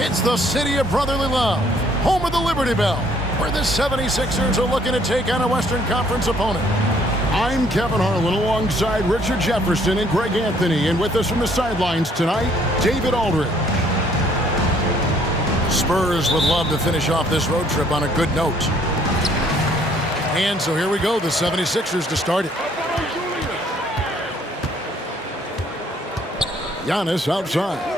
It's the city of brotherly love, home of the Liberty Bell, where the 76ers are looking to take on a Western Conference opponent. I'm Kevin Harlan alongside Richard Jefferson and Greg Anthony, and with us from the sidelines tonight, David Aldridge. Spurs would love to finish off this road trip on a good note. And so here we go, the 76ers to start it. Giannis outside.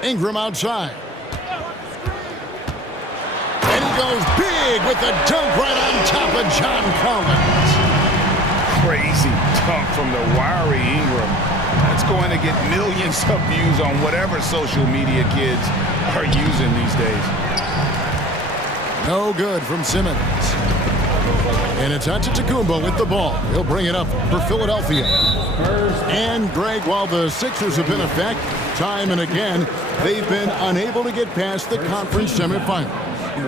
Ingram outside. And he goes big with the dunk right on top of John Collins. Crazy dunk from the wiry Ingram. That's going to get millions of views on whatever social media kids are using these days. No good from Simmons. And it's Antetokounmpo with the ball. He'll bring it up for Philadelphia. And Greg, while the Sixers have been effective time and again, they've been unable to get past the conference semifinal.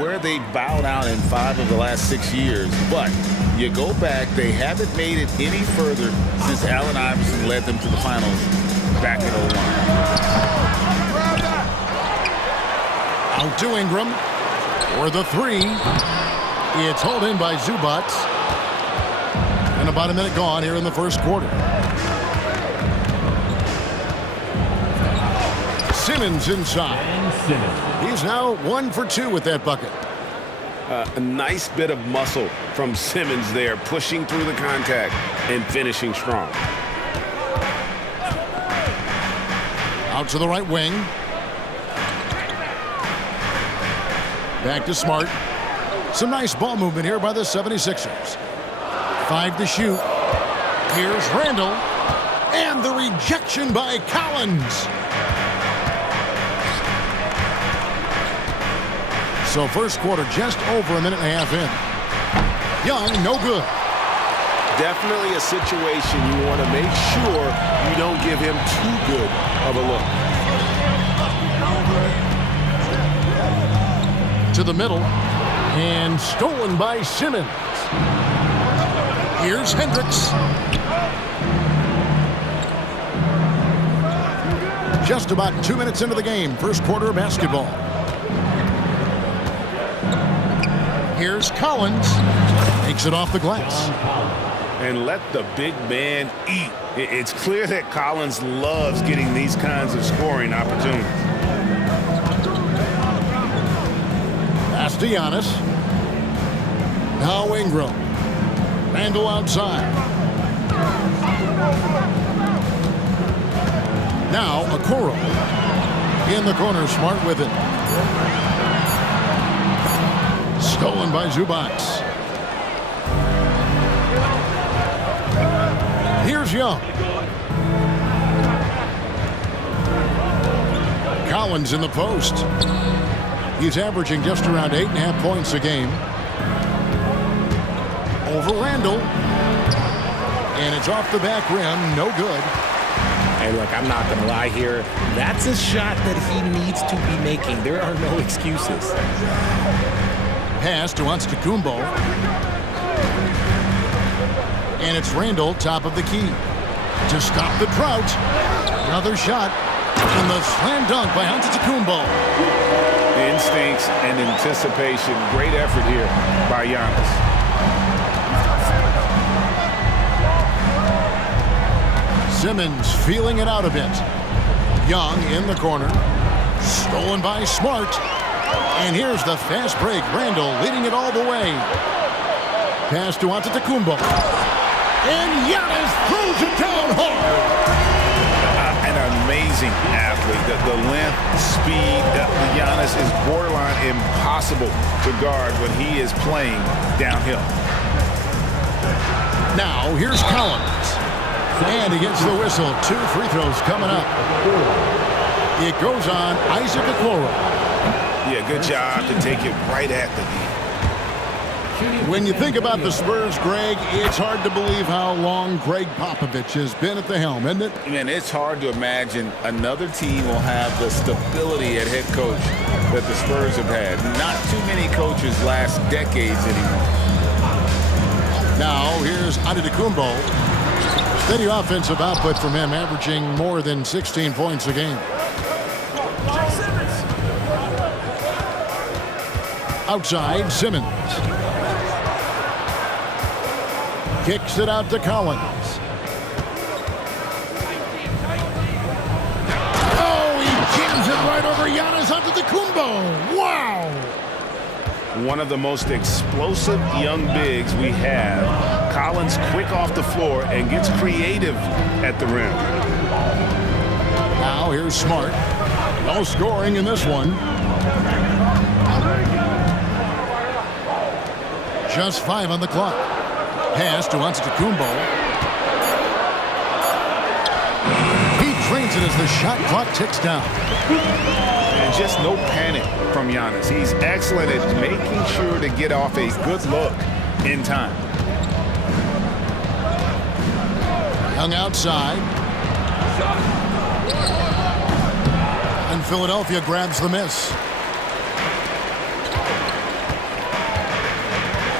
Where they bowed out in 5 of the last 6 years, but you go back, they haven't made it any further since Allen Iverson led them to the finals back in 01. Out to Ingram for the three. It's hauled in by Zubac. And about a minute gone here in the first quarter. Simmons inside. He's now 1 for 2 with that bucket. A nice bit of muscle from Simmons there, pushing through the contact and finishing strong. Out to the right wing. Back to Smart. Some nice ball movement here by the 76ers. 5 to shoot. Here's Randall. And the rejection by Collins. So first quarter just over a minute and a half in. Young, no good. Definitely a situation you want to make sure you don't give him too good of a look. To the middle. And stolen by Simmons. Here's Hendricks. Just about 2 minutes into the game. First quarter of basketball. Here's Collins. Takes it off the glass. And let the big man eat. It's clear that Collins loves getting these kinds of scoring opportunities. Pass to Giannis. Now Ingram. Randall outside. Now Okoro. In the corner, Smart with it. Stolen by Zubac. Here's Young. Collins in the post. He's averaging just around 8.5 points a game. Over Randall. And it's off the back rim. No good. Hey, look, I'm not going to lie here. That's a shot that he needs to be making. There are no excuses. Pass to Antetokounmpo. And it's Randall, top of the key. To stop the drought. Another shot. And the slam dunk by Antetokounmpo. Instincts and anticipation. Great effort here by Giannis. Simmons feeling it out a bit. Young in the corner. Stolen by Smart. And here's the fast break. Randall leading it all the way. Pass to Antetokounmpo. And Giannis throws it down hard. An amazing athlete. The length, speed. Giannis is borderline impossible to guard when he is playing downhill. Now here's Collins. And he gets the whistle. 2 free throws coming up. It goes on Isaac Okoro. Yeah, good job to take it right at the knee. When you think about the Spurs, Greg, it's hard to believe how long Greg Popovich has been at the helm, isn't it? Man, it's hard to imagine another team will have the stability at head coach that the Spurs have had. Not too many coaches last decades anymore. Now, here's Antetokounmpo. Steady offensive output from him, averaging more than 16 points a game. Outside, Simmons. Kicks it out to Collins. Oh, he jams it right over Giannis Antetokounmpo. Wow! One of the most explosive young bigs we have. Collins quick off the floor and gets creative at the rim. Now here's Smart. No scoring in this one. Just 5 on the clock. Pass to Antetokounmpo. He drains it as the shot clock ticks down. And just no panic from Giannis. He's excellent at making sure to get off a good look in time. Young outside. And Philadelphia grabs the miss.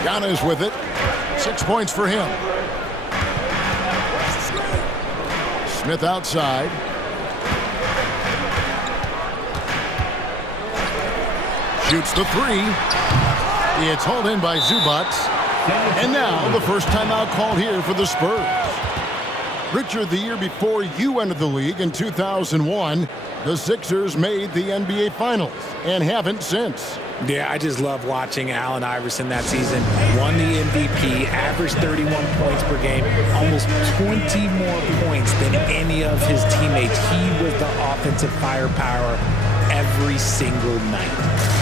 Giannis with it. 6 points for him. Smith outside. Shoots the three. It's hauled in by Zubac. And now the first timeout called here for the Spurs. Richard, the year before you entered the league in 2001, the Sixers made the NBA Finals and haven't since. Yeah, I just love watching Allen Iverson that season. Won the MVP, averaged 31 points per game, almost 20 more points than any of his teammates. He was the offensive firepower every single night.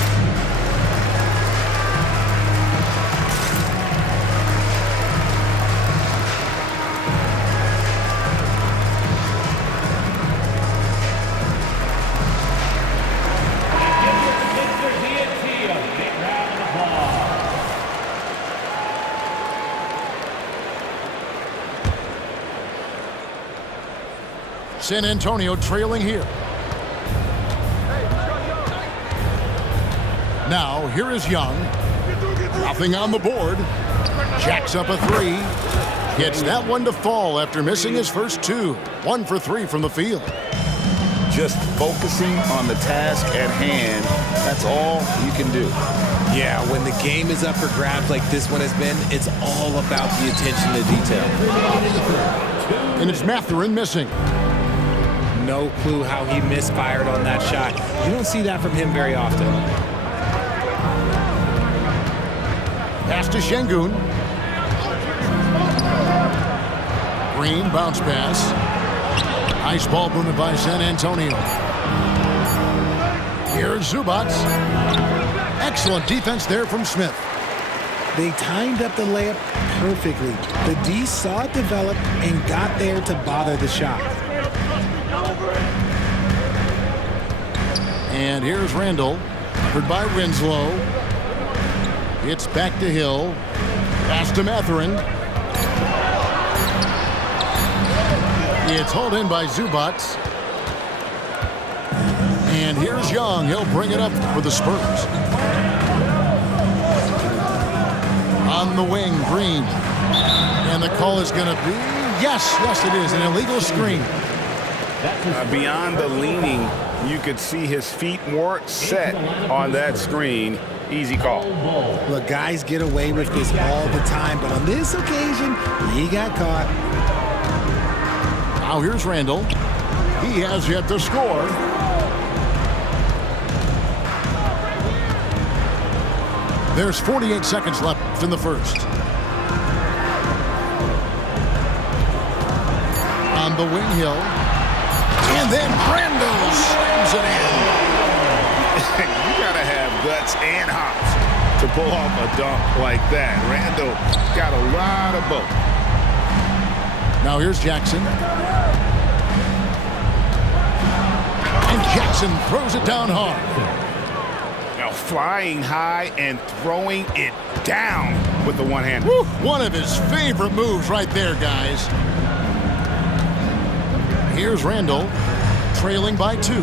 San Antonio trailing here. Now, here is Young. Nothing on the board. Jacks up a three. Gets that one to fall after missing his first two. 1 for 3 from the field. Just focusing on the task at hand. That's all you can do. Yeah, when the game is up for grabs like this one has been, it's all about the attention to detail. And it's Mathurin missing. No clue how he misfired on that shot. You don't see that from him very often. Pass to Şengün. Green bounce pass. Nice ball movement by San Antonio. Here's Zubac. Excellent defense there from Smith. They timed up the layup perfectly. The D saw it develop and got there to bother the shot. And here's Randall, covered by Winslow. It's back to Hill. Pass to Mathurin. It's hauled in by Zubac. And here's Young. He'll bring it up for the Spurs. On the wing, Green. And the call is going to be, yes, it is, an illegal screen. Beyond the leaning, you could see his feet weren't set on that screen. Easy call. Look, guys get away with this all the time, but on this occasion, he got caught. Now here's Randall. He has yet to score. There's 48 seconds left in the first. On the wing, Hill. And then Randall slams it in. You got to have guts and hops to pull off a dunk like that. Randall got a lot of both. Now here's Jackson. And Jackson throws it down hard. Now flying high and throwing it down with the one-hand. One of his favorite moves right there, guys. Here's Randall, trailing by 2.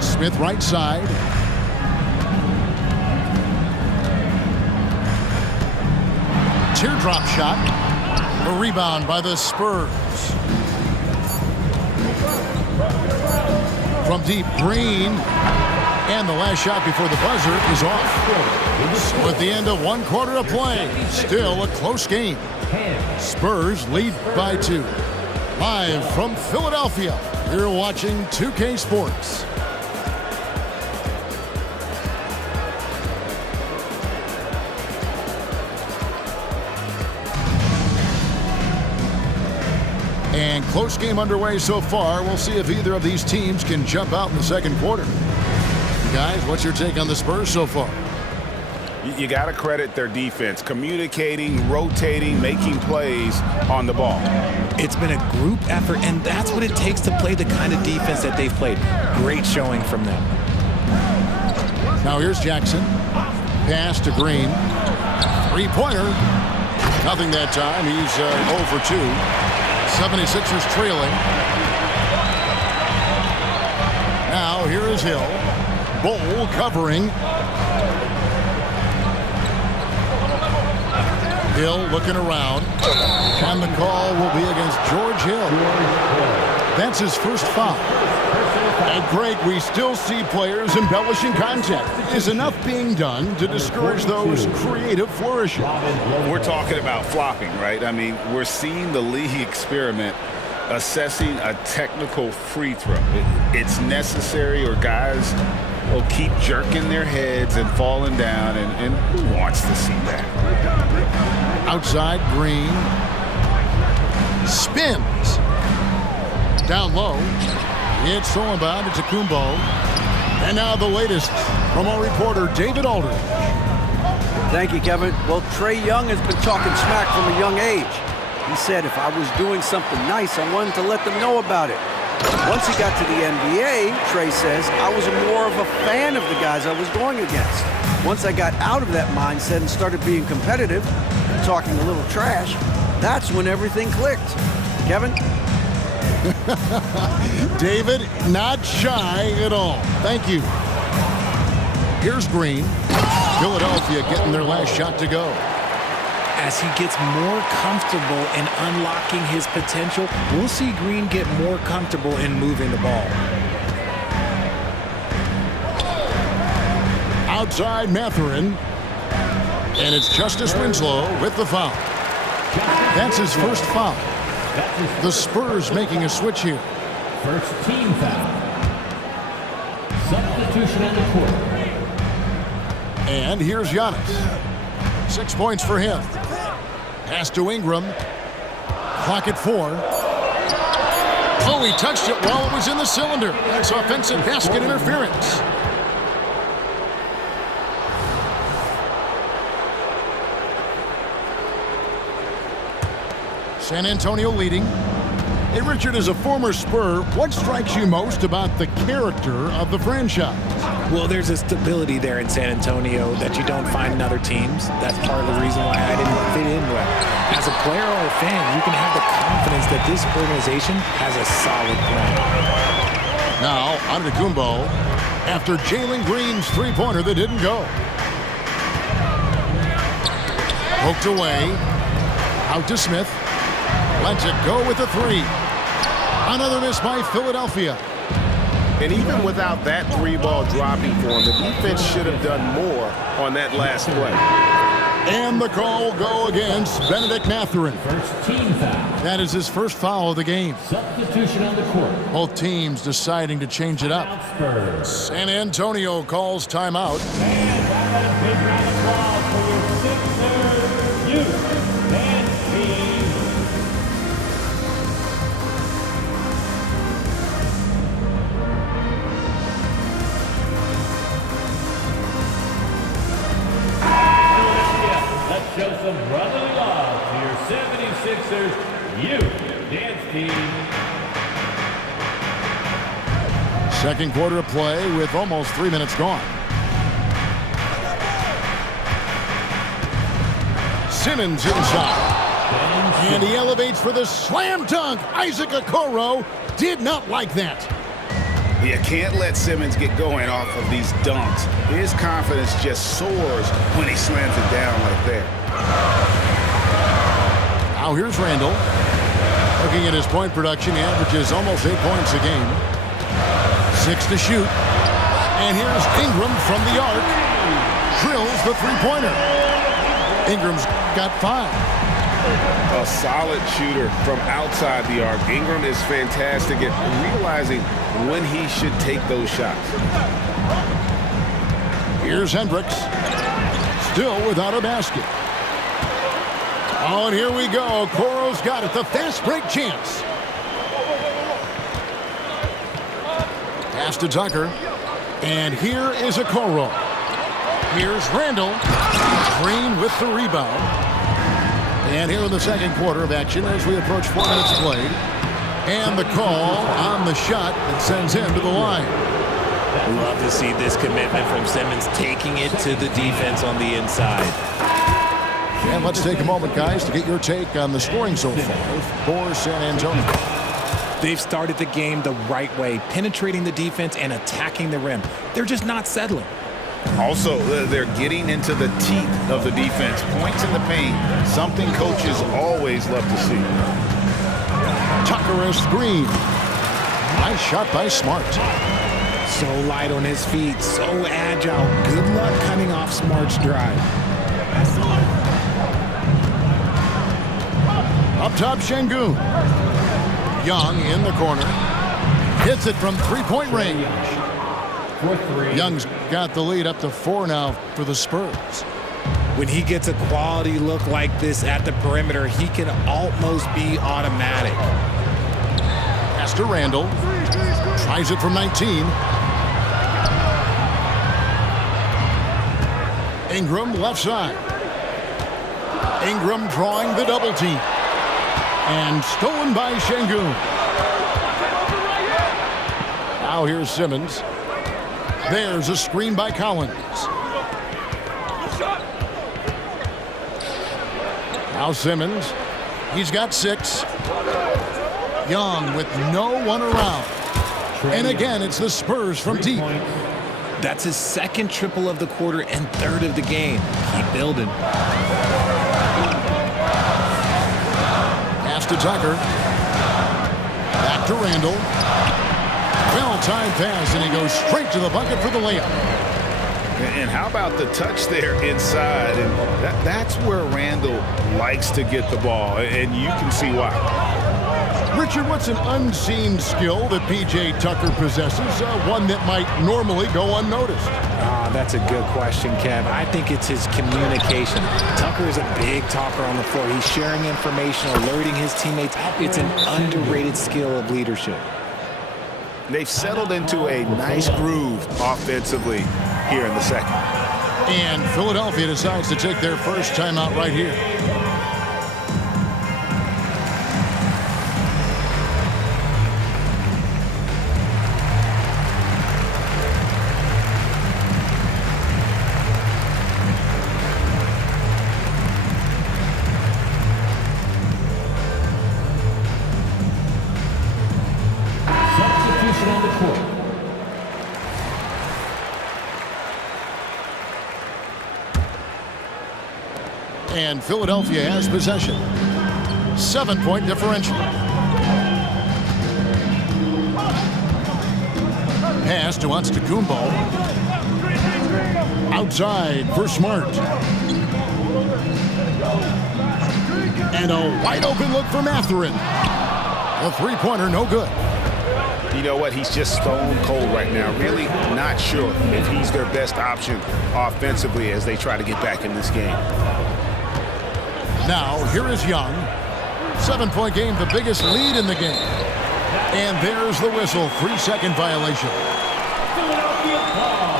Smith right side. Teardrop shot. A rebound by the Spurs. From deep, Green. And the last shot before the buzzer is off. So at the end of one quarter of play, still a close game. Spurs lead by 2. Live from Philadelphia, you're watching 2K Sports. And close game underway so far. We'll see if either of these teams can jump out in the second quarter. Guys, what's your take on the Spurs so far? You got to credit their defense, communicating, rotating, making plays on the ball. It's been a group effort, and that's what it takes to play the kind of defense that they've played. Great showing from them. Now here's Jackson. Pass to Green. Three-pointer. Nothing that time. He's 0 for 2. 76ers trailing. Now here is Hill. Bull covering. Hill looking around. And the call will be against George Hill. That's his first foul. And Greg, we still see players embellishing contact. Is enough being done to discourage those creative flourishes? We're talking about flopping, right? I mean, we're seeing the league experiment assessing a technical free throw. It's necessary, or guys will keep jerking their heads and falling down, and who wants to see that? Outside, Green. Spins. Down low. It's stolen by Antetokounmpo. And now the latest from our reporter, David Aldridge. Thank you, Kevin. Well, Trae Young has been talking smack from a young age. He said if I was doing something nice, I wanted to let them know about it. Once he got to the NBA, Trae says, I was more of a fan of the guys I was going against. Once I got out of that mindset and started being competitive and talking a little trash, that's when everything clicked. Kevin? David, not shy at all. Thank you. Here's Green. Philadelphia getting their last shot to go. As he gets more comfortable in unlocking his potential, we'll see Green get more comfortable in moving the ball. Outside Mathurin. And it's Justice Winslow with the foul. That's his first foul. The Spurs making a switch here. First team foul. Substitution on the court. And here's Giannis. 6 points for him. Pass to Ingram. Clock at 4. Oh, he touched it while it was in the cylinder. That's offensive basket interference. San Antonio leading. Hey, Richard, as a former Spur, what strikes you most about the character of the franchise? Well, there's a stability there in San Antonio that you don't find in other teams. That's part of the reason why I didn't fit in well. As a player or a fan, you can have the confidence that this organization has a solid plan. Now, Antetokounmpo, after Jalen Green's three-pointer that didn't go. Poked away. Out to Smith. Lets it go with a three. Another miss by Philadelphia. And even without that three-ball dropping for him, the defense should have done more on that last play. And the call will go against Benedict Mathurin. First team foul. That is his first foul of the game. Substitution on the court. Both teams deciding to change it up. Spurs. San Antonio calls timeout. And a big round of applause for your Sixers youth dance team. Let's show some brotherly love to your 76ers youth dance team. Second quarter of play with almost 3 minutes gone. Simmons inside. And he elevates for the slam dunk. Isaac Okoro did not like that. You can't let Simmons get going off of these dunks. His confidence just soars when he slams it down like that. Now here's Randall. Looking at his point production, he averages almost 8 points a game. 6 to shoot. And here's Ingram from the arc. Drills the three-pointer. Ingram's got 5. A solid shooter from outside the arc. Ingram is fantastic at realizing when he should take those shots. Here's Hendricks. Still without a basket. Oh, and here we go. Coro's got it. The fast break chance. Pass to Tucker. And here is a Coro. Here's Randall. Green with the rebound. And here in the second quarter of action as we approach 4 minutes played. And the call on the shot that sends him to the line. Love to see this commitment from Simmons, taking it to the defense on the inside. And let's take a moment, guys, to get your take on the scoring so far for San Antonio. They've started the game the right way, penetrating the defense and attacking the rim. They're just not settling. Also, they're getting into the teeth of the defense. Points in the paint, something coaches always love to see. Tucker a screen. Nice shot by Smart. So light on his feet, so agile. Good luck cutting off Smart's drive. Up top, Şengün. Young in the corner. Hits it from three-point range. Young's got the lead up to 4 now for the Spurs. When he gets a quality look like this at the perimeter, he can almost be automatic. Pass to Randall. Tries it from 19. Ingram left side. Ingram drawing the double team. And stolen by Şengün. Now here's Simmons. There's a screen by Collins. Now Simmons. He's got 6. Young with no one around. And again, it's the Spurs from deep. That's his second triple of the quarter and third of the game. Keep building. Pass to Tucker. Back to Randall. Well-timed pass, and he goes straight to the bucket for the layup. And how about the touch there inside? And that's where Randall likes to get the ball, and you can see why. Richard, what's an unseen skill that P.J. Tucker possesses, one that might normally go unnoticed? That's a good question, Kev. I think it's his communication. Tucker is a big talker on the floor. He's sharing information, alerting his teammates. It's an underrated skill of leadership. They've settled into a nice groove offensively here in the second. And Philadelphia decides to take their first timeout right here. On the court. And Philadelphia has possession. 7-point differential. Pass to Antetokounmpo. Outside for Smart. And a wide open look for Mathurin. A three-pointer, no good. You know what? He's just stone cold right now. Really not sure if he's their best option offensively as they try to get back in this game. Now, here is Young. 7-point game, the biggest lead in the game. And there's the whistle. 3-second violation. Philadelphia ball.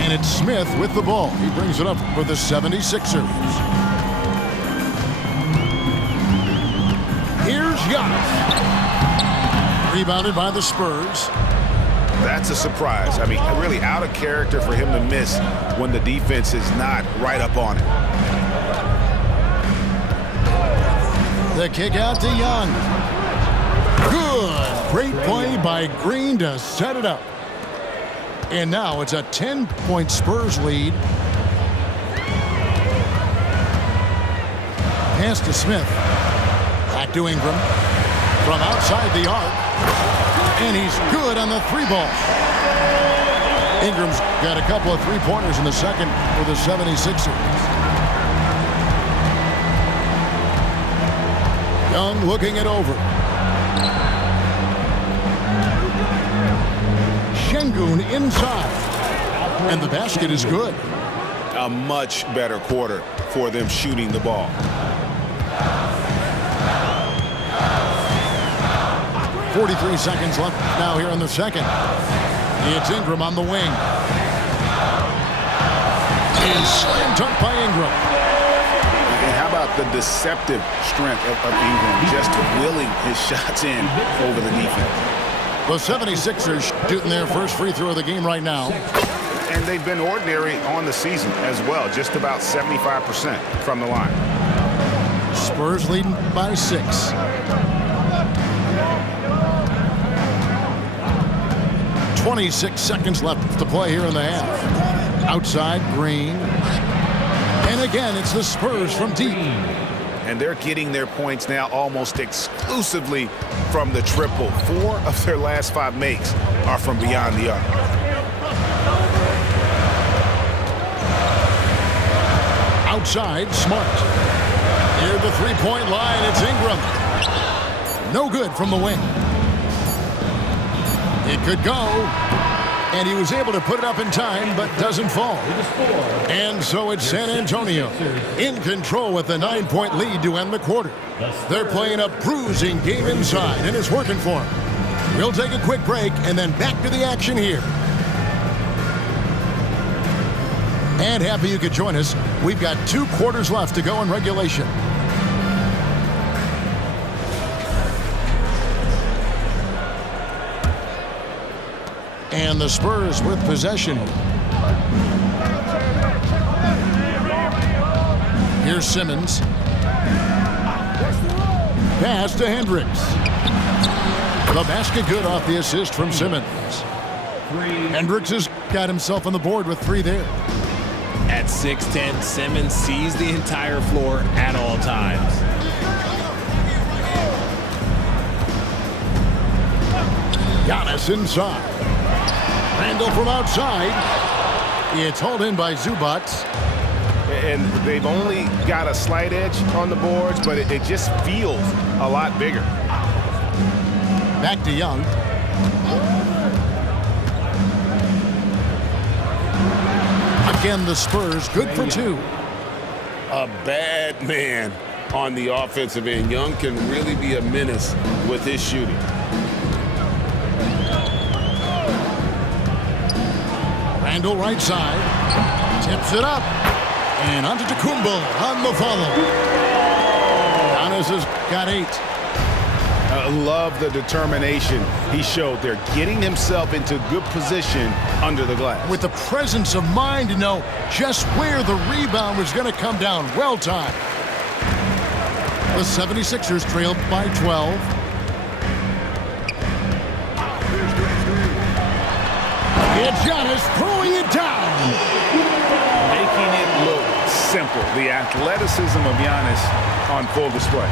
And it's Smith with the ball. He brings it up for the 76ers. Here's Giannis. Rebounded by the Spurs. That's a surprise. I mean, really out of character for him to miss when the defense is not right up on it. The kick out to Young. Good. Great play by Green to set it up. And now it's a 10-point Spurs lead. Pass to Smith. Back to Ingram. From outside the arc. And he's good on the three ball. Ingram's got a couple of three-pointers in the second for the 76ers. Young looking it over. Şengün inside. And the basket is good. A much better quarter for them shooting the ball. 43 seconds left now here in the second. It's Ingram on the wing. And slam dunk by Ingram. And how about the deceptive strength of Ingram, just willing his shots in over the defense. The 76ers shooting their first free throw of the game right now. And they've been ordinary on the season as well, just about 75% from the line. Spurs leading by 6. .26 seconds left to play here in the half. Outside, Green. And again, it's the Spurs from deep. And they're getting their points now almost exclusively from the triple. 4 of their last 5 makes are from beyond the arc. Outside, Smart. Near the three-point line, it's Ingram. No good from the wing. It could go. And he was able to put it up in time, but doesn't fall. And so it's San Antonio in control with a 9-point lead to end the quarter. They're playing a bruising game inside, and it's working for them. We'll take a quick break and then back to the action here. And happy you could join us. We've got 2 quarters left to go in regulation. And the Spurs with possession. Here's Simmons. Pass to Hendricks. The basket good off the assist from Simmons. Hendricks has got himself on the board with 3 there. At 6'10", Simmons sees the entire floor at all times. Giannis inside. Randall from outside. It's hauled in by Zubac. And they've only got a slight edge on the boards, but it just feels a lot bigger. Back to Young. Again, the Spurs good for 2. A bad man on the offensive end. Young can really be a menace with his shooting. Randall right side. Tips it up. And Antetokounmpo on the follow. Giannis has got 8. I love the determination he showed there, getting himself into good position under the glass. With the presence of mind to know just where the rebound was going to come down. Well timed. The 76ers trailed by 12. It's Giannis throwing it down. Making it look simple. The athleticism of Giannis on full display.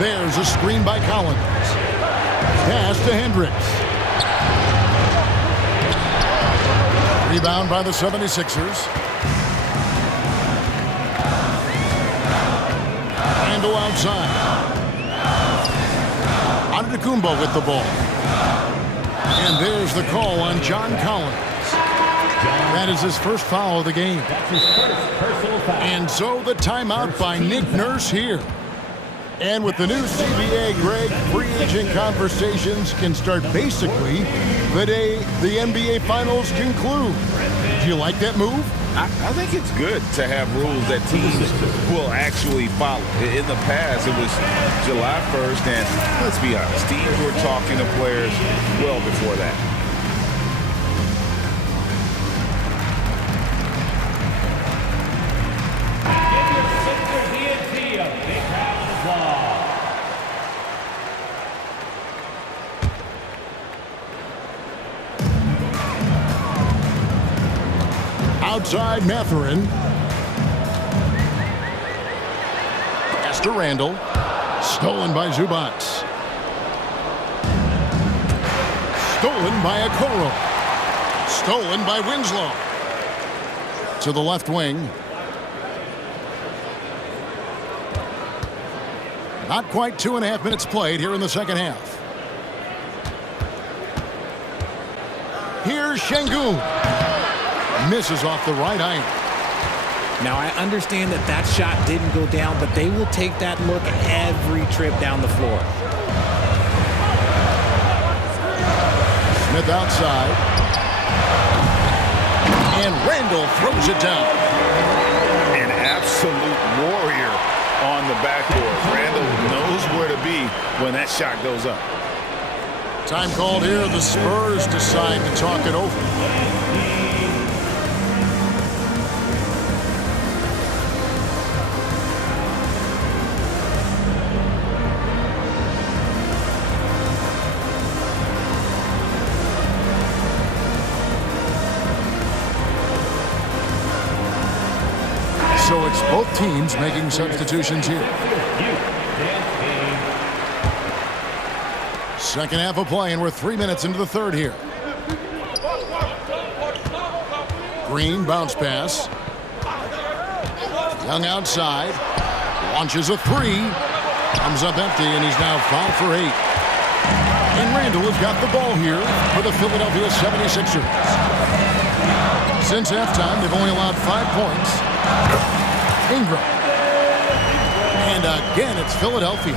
There's a screen by Collins. Pass to Hendricks. Rebound by the 76ers. Randall outside. Antetokounmpo with the ball. And there's the call on John Collins. That is his first foul of the game. And so the timeout by Nick Nurse here. And with the new CBA, Greg, free agent conversations can start basically the day the NBA Finals conclude. Do you like that move? I think it's good to have rules that teams will actually follow. In the past, it was July 1st, and let's be honest, teams were talking to players well before that. Outside Mathurin. to Randall. Stolen by Zubac. Stolen by Okoro. Stolen by Winslow. To the left wing. Not quite 2.5 minutes played here in the second half. Here's Şengün. Misses off the right iron. Now, I understand that that shot didn't go down, but they will take that look every trip down the floor. Smith outside. And Randall throws it down. An absolute warrior on the backboard. Randall knows where to be when that shot goes up. Time called here. The Spurs decide to talk it over. So it's both teams making substitutions here. Second half of play, and we're 3 minutes into the third here. Green bounce pass. Young outside. Launches a three. Comes up empty, and he's now 5 for 8. And Randall has got the ball here for the Philadelphia 76ers. Since halftime, they've only allowed 5 points. Ingram. And again, it's Philadelphia.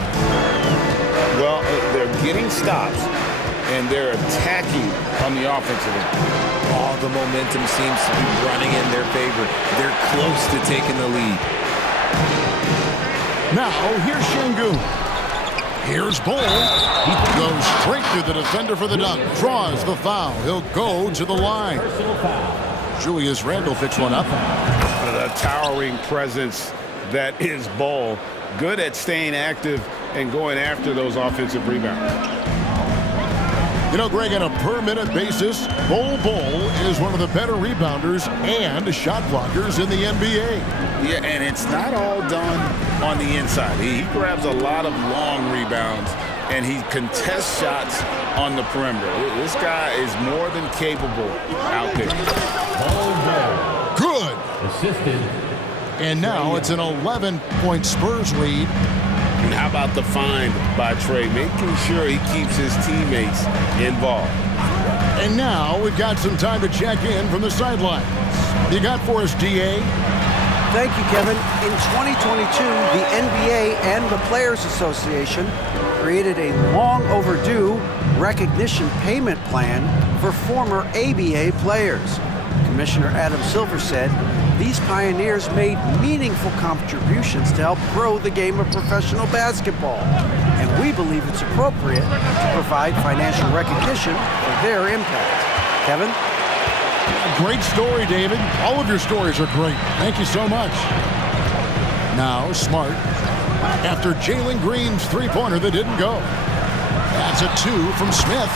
Well, they're getting stops, and they're attacking on the offensive end. All the momentum seems to be running in their favor. They're close to taking the lead. Now, here's Şengün. Here's Bull. He goes straight through the defender for the dunk. Draws the foul. He'll go to the line. Julius Randle picks one up. The towering presence that is Bull. Good at staying active and going after those offensive rebounds. You know, Greg, on a per-minute basis, Bull is one of the better rebounders and shot blockers in the NBA. Yeah, and it's not all done on the inside. He grabs a lot of long rebounds, and he contests shots on the perimeter. This guy is more than capable out there. Good. Assisted. And now it's an 11-point Spurs lead. And how about the find by Trey, making sure he keeps his teammates involved. And now we've got some time to check in from the sidelines. You got for us, DA? Thank you, Kevin. In 2022, the NBA and the Players Association created a long overdue recognition payment plan for former ABA players. Commissioner Adam Silver said these pioneers made meaningful contributions to help grow the game of professional basketball, and we believe it's appropriate to provide financial recognition for their impact. Kevin? Great story, David. All of your stories are great. Thank you so much. Now, Smart. After Jalen Green's three-pointer that didn't go. That's a 2 from Smith.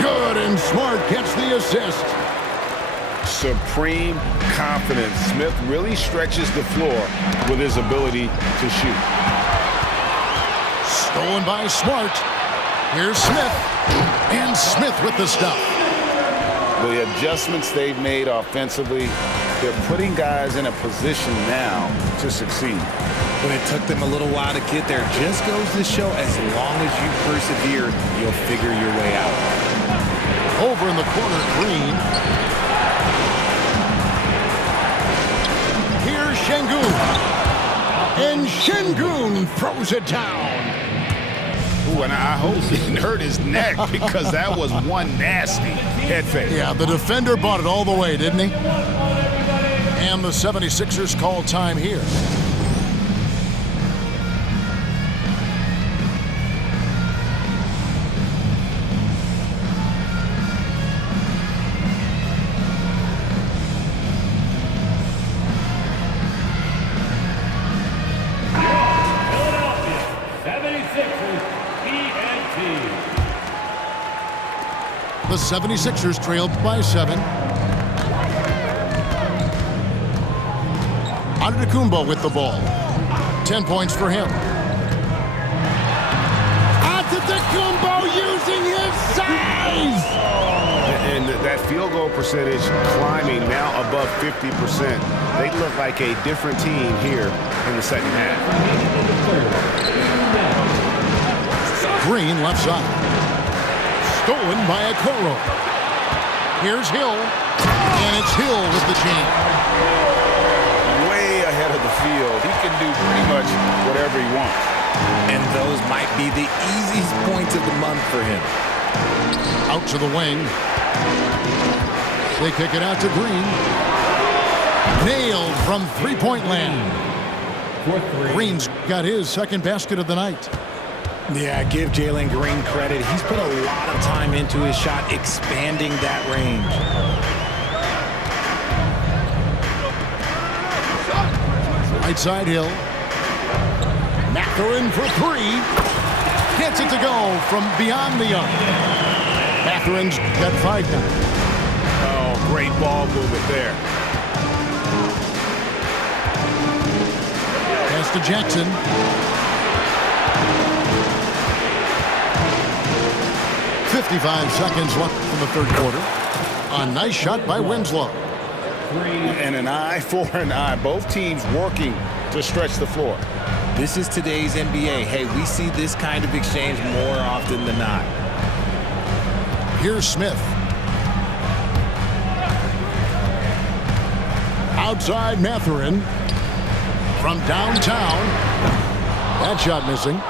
Good, and Smart gets the assist. Supreme confidence. Smith really stretches the floor with his ability to shoot. Stolen by Smart. Here's Smith. And Smith with the stop. The adjustments they've made offensively, they're putting guys in a position now to succeed. But it took them a little while to get there. Just goes to show, as long as you persevere, you'll figure your way out. Over in the corner, Green. Here's Şengün. And Şengün throws it down. Ooh, and I hope he didn't hurt his neck, because that was one nasty head fake. Yeah, the defender bought it all the way, didn't he? And the 76ers call time here. The 76ers trailed by 7. Antetokounmpo with the ball. 10 points for him. Antetokounmpo using his size. And that field goal percentage climbing now above 50%. They look like a different team here in the second half. Green left side. Stolen by Okoro. Here's Hill. And it's Hill with the jam. Way ahead of the field. He can do pretty much whatever he wants. And those might be the easiest points of the month for him. Out to the wing. They kick it out to Green. Nailed from three-point land. Green's got his second basket of the night. Yeah, give Jalen Green credit. He's put a lot of time into his shot, expanding that range. Right side Hill. Mathurin for three. Gets it to go from beyond the arc. Mathurin's got 5 now. Oh, great ball movement there. Pass to Jackson. .55 seconds left in the third quarter. A nice shot by Winslow. And an eye for an eye. Both teams working to stretch the floor. This is today's NBA. Hey, we see this kind of exchange more often than not. Here's Smith. Outside Mathurin. From downtown. That shot missing.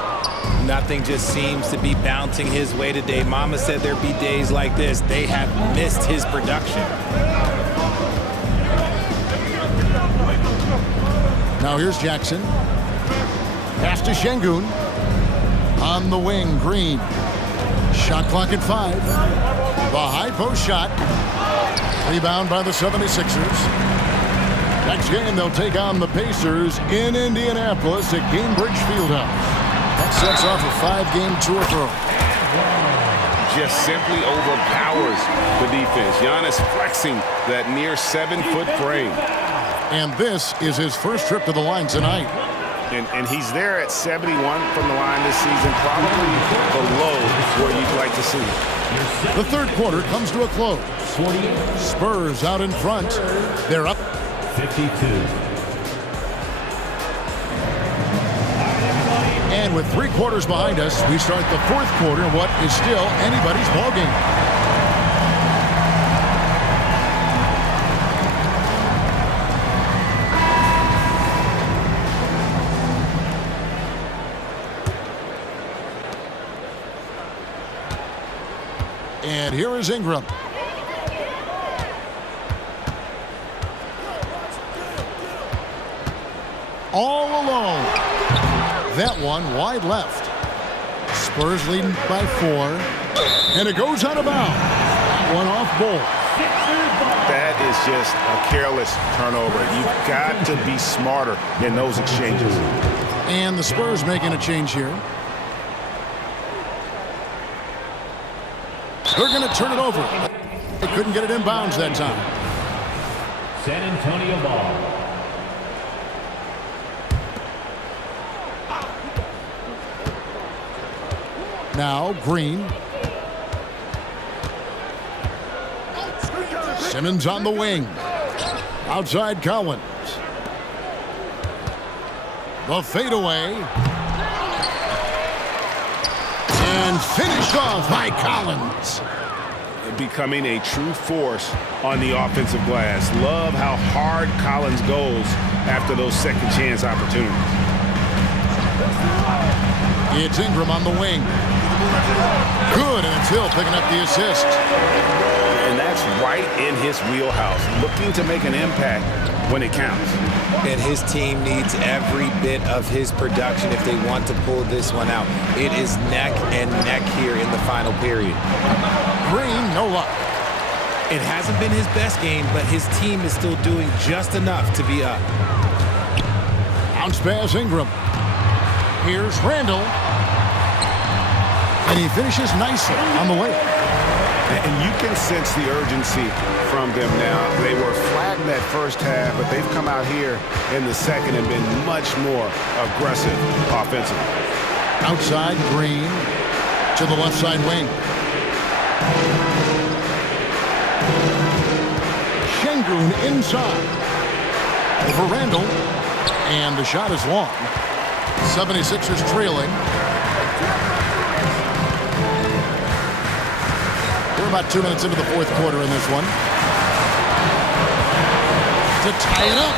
Nothing just seems to be bouncing his way today. Mama said there'd be days like this. They have missed his production. Now here's Jackson. Pass to Şengün. On the wing, Green. Shot clock at 5. The high post shot. Rebound by the 76ers. Next game, they'll take on the Pacers in Indianapolis at Gainbridge Fieldhouse. That sets off a 5-game tour for him. Just simply overpowers the defense. Giannis flexing that near 7-foot frame. And this is his first trip to the line tonight. And he's there at 71 from the line this season, probably below where you'd like to see. The third quarter comes to a close. Spurs out in front. They're up 52. And with 3 quarters behind us, we start the fourth quarter in what is still anybody's ballgame. And here is Ingram. All alone. That one wide left. Spurs leading by 4. And it goes out of bounds. That one off Bull. That is just a careless turnover. You've got to be smarter in those exchanges. And the Spurs making a change here. They're going to turn it over. They couldn't get it in bounds that time. San Antonio ball. Now Green. Simmons on the wing. Outside Collins. The fadeaway. And finished off by Collins. Becoming a true force on the offensive glass. Love how hard Collins goes after those second chance opportunities. It's Ingram on the wing. Good, and it's Hill picking up the assist. And that's right in his wheelhouse. Looking to make an impact when it counts. And his team needs every bit of his production if they want to pull this one out. It is neck and neck here in the final period. Green, no luck. It hasn't been his best game, but his team is still doing just enough to be up. Bounce pass Ingram. Here's Randall. And he finishes nicely on the way. And you can sense the urgency from them now. They were flat lagged that first half, but they've come out here in the second and been much more aggressive offensively. Outside, Green to the left side wing. Şengün inside. Over Randall. And the shot is long. 76ers trailing. We're about 2 minutes into the fourth quarter in this one. To tie it up.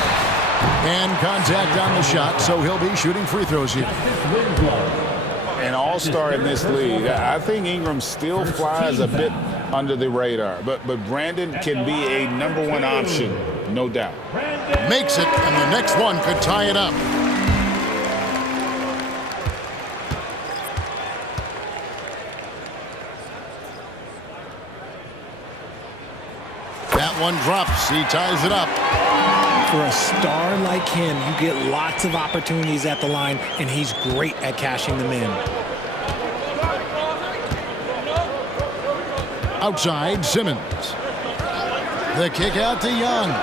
And contact on the shot, so he'll be shooting free throws here. An all-star in this league. I think Ingram still flies a bit under the radar, but Brandon can be a #1 option, no doubt. Makes it, and the next one could tie it up. That one drops. He ties it up. For a star like him, you get lots of opportunities at the line, and he's great at cashing them in. Outside, Simmons. The kick out to Young.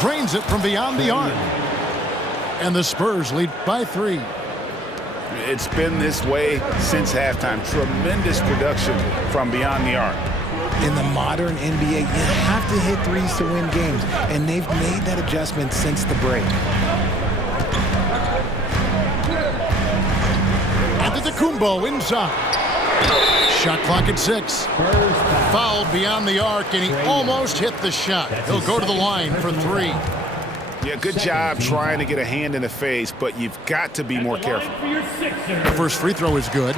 Drains it from beyond the arc. And the Spurs lead by 3. It's been this way since halftime. Tremendous production from beyond the arc. In the modern NBA, you have to hit threes to win games, and they've made that adjustment since the break. Antetokounmpo inside. Shot clock at 6. Fouled beyond the arc, and he almost hit the shot. He'll go to the line for 3. Yeah, good job trying to get a hand in the face, but you've got to be more careful. The first free throw is good.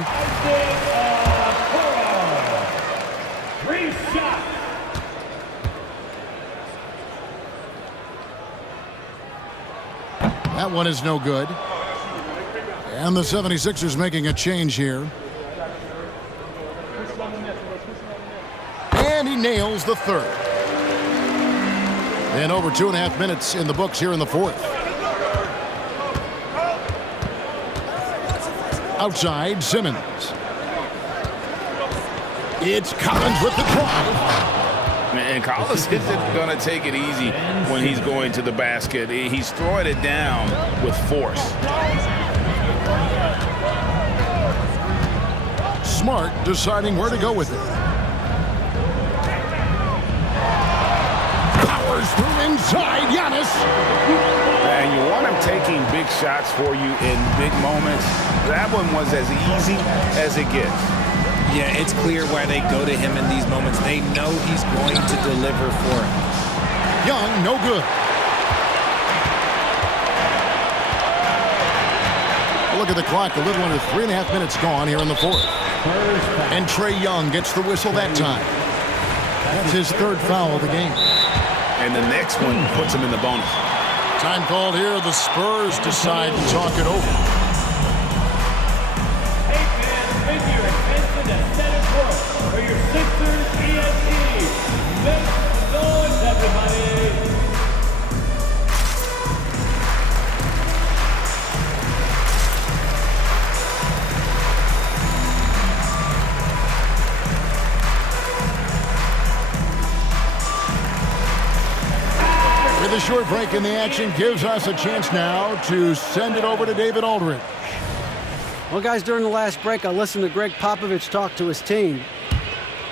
That one is no good. And the 76ers making a change here. And he nails the third. And over 2.5 minutes in the books here in the fourth. Outside, Simmons. It's Collins with the drive. And Collins isn't going to take it easy when he's going to the basket. He's throwing it down with force. Smart deciding where to go with it. Powers through inside, Giannis. And you want him taking big shots for you in big moments. That one was as easy as it gets. Yeah, it's clear why they go to him in these moments. They know he's going to deliver for him. Young, no good. Look at the clock. A little under 3.5 minutes gone here in the fourth. And Trae Young gets the whistle that time. That's his third foul of the game. And the next one puts him in the bonus. Time called here. The Spurs decide to talk it over. For your Sixers ENT. Make some noise, everybody. With a short break in the action gives us a chance now to send it over to David Aldridge. Well, guys, during the last break, I listened to Greg Popovich talk to his team.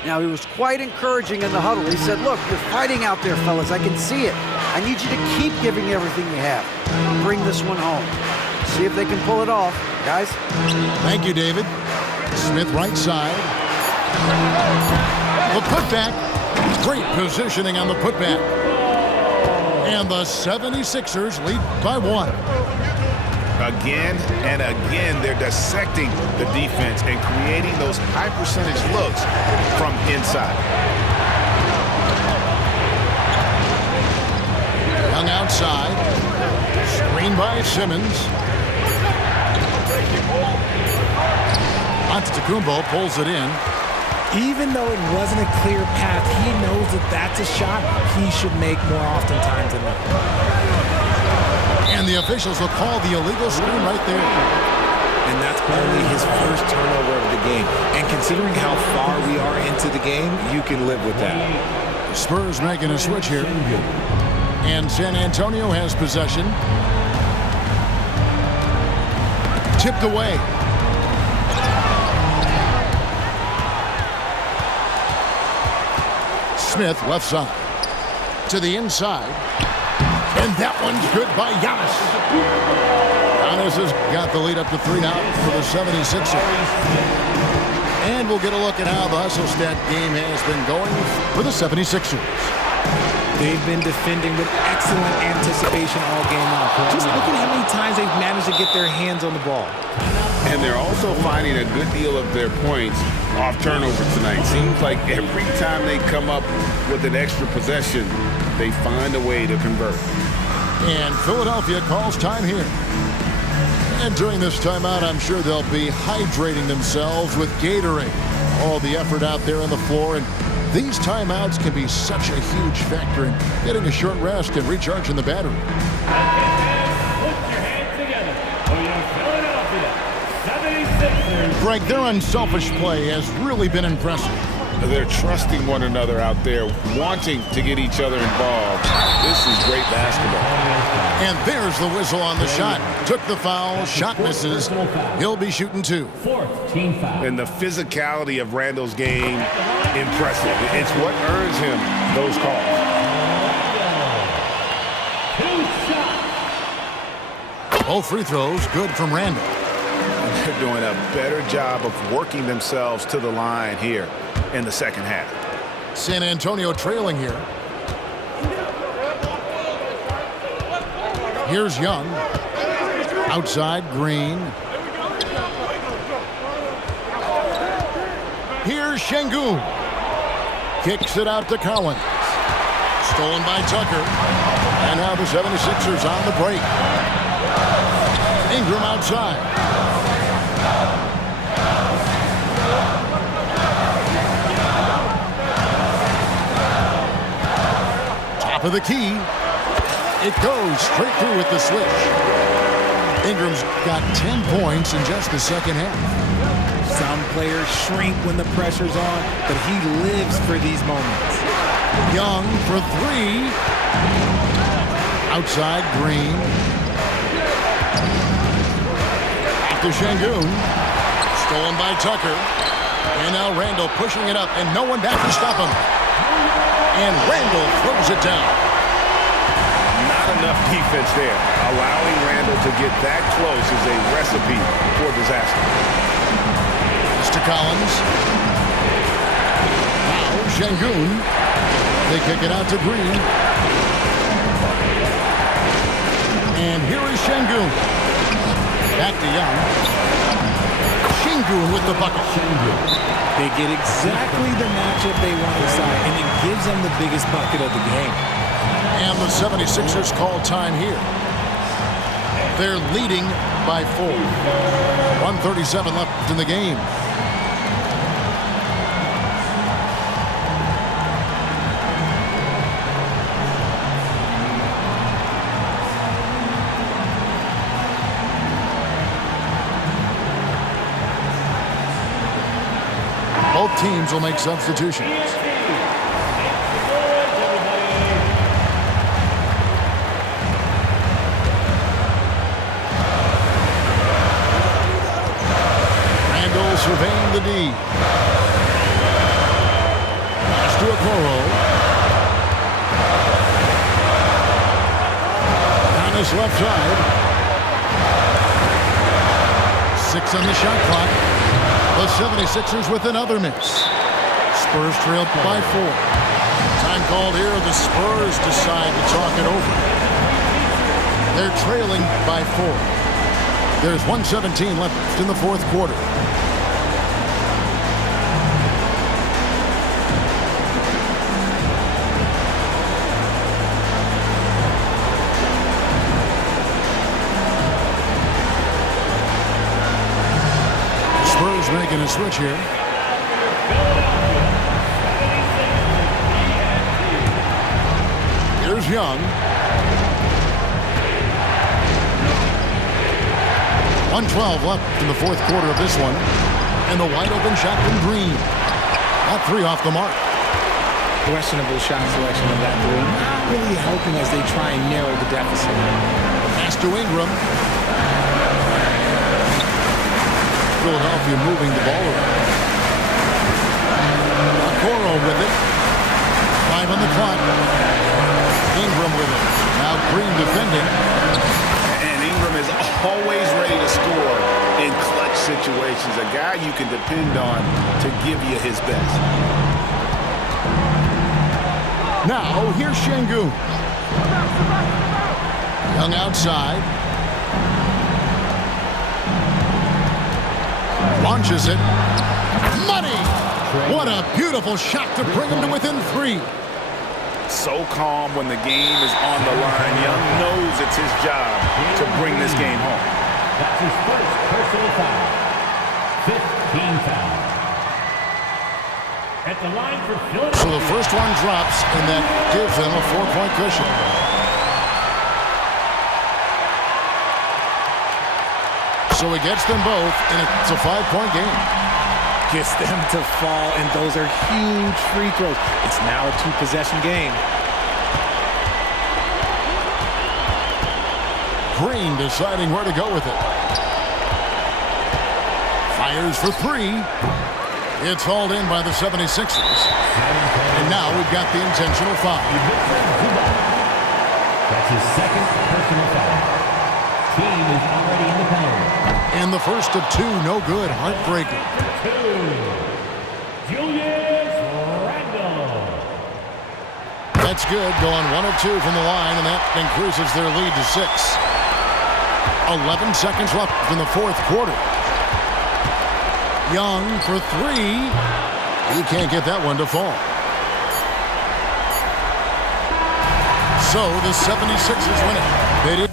Now, he was quite encouraging in the huddle. He said, look, you're fighting out there, fellas. I can see it. I need you to keep giving everything you have. Bring this one home. See if they can pull it off, guys. Thank you, David. Smith right side. The putback. Great positioning on the putback. And the 76ers lead by 1. Again and again, they're dissecting the defense and creating those high percentage looks from inside. Young outside. Screen by Simmons. Antetokounmpo pulls it in. Even though it wasn't a clear path, he knows that that's a shot he should make more oftentimes than not. And the officials will call the illegal screen right there. And that's only his first turnover of the game. And considering how far we are into the game, you can live with that. Spurs making a switch here. And San Antonio has possession. Tipped away. Smith left side. To the inside. And that one's good by Giannis. Giannis has got the lead up to 3 now for the 76ers. And we'll get a look at how the hustle stat game has been going for the 76ers. They've been defending with excellent anticipation all game long. Just look at how many times they've managed to get their hands on the ball. And they're also finding a good deal of their points off turnover tonight. Seems like every time they come up with an extra possession, they find a way to convert. And Philadelphia calls time here. And during this timeout, I'm sure they'll be hydrating themselves with Gatorade. All the effort out there on the floor. And these timeouts can be such a huge factor in getting a short rest and recharging the battery. Put your hands together for your Philadelphia 76ers. Greg, their unselfish play has really been impressive. They're trusting one another out there, wanting to get each other involved. This is great basketball. And there's the whistle on the shot. Took the foul, shot misses. He'll be shooting 2. Fourth team foul. And the physicality of Randall's game, impressive. It's what earns him those calls. 2 shots. Both free throws good from Randall. They're doing a better job of working themselves to the line here in the second half. San Antonio trailing here. Here's Young. Outside, Green. Here's Şengün. Kicks it out to Collins. Stolen by Tucker. And now the 76ers on the break. Ingram outside. Top of the key. It goes straight through with the switch. Ingram's got 10 points in just the second half. Some players shrink when the pressure's on, but he lives for these moments. Young for 3. Outside, Green. After Şengün. Stolen by Tucker. And now Randall pushing it up, and no one back to stop him. And Randall throws it down. Not enough defense there. Allowing Randall to get that close is a recipe for disaster. To Collins. Now Şengün. They kick it out to Green. And here is Şengün. Back to Young. Şengün with the bucket. They get exactly the matchup they want inside, and it gives them the biggest bucket of the game. And the 76ers call time here. They're leading by 4. 1:37 left in the game. Both teams will make substitutions. Randall surveying the D. Pass to Okoro. Giannis left side. 6 on the shot clock. The 76ers with another miss. Spurs trail by 4. Time called here. The Spurs decide to talk it over. They're trailing by 4. There's 1:17 left in the fourth quarter. Spurs making a switch here. Here's Young. 1:12 left in the fourth quarter of this one. And the wide open shot from Green. That 3 off the mark. Questionable shot selection of that three. Not really helping as they try and narrow the deficit. Pass to Ingram. Philadelphia moving the ball around. Okoro with it. 5 on the clock. Ingram with it. Now Green defending. And Ingram is always ready to score in clutch situations. A guy you can depend on to give you his best. Now, here's Şengün. Young outside. Launches it. Money! What a beautiful shot to bring him to within 3. So calm when the game is on the line. Young knows it's his job to bring this game home. That's his first personal foul. 15 foul. At the line for Philadelphia. So the first one drops, and that gives them a 4-point cushion. So it gets them both, and it's a 5-point game. Gets them to fall, and those are huge free throws. It's now a 2-possession game. Green deciding where to go with it. Fires for 3. It's hauled in by the 76ers. And now we've got the intentional foul. That's his second personal foul. Team is already in the penalty. And the first of 2, no good. Heartbreaking. Julius Randle. That's good. Going 1 of 2 from the line, and that increases their lead to 6. 11 seconds left in the 4th quarter. Young for 3. He can't get that one to fall. So the 76ers win it. They did.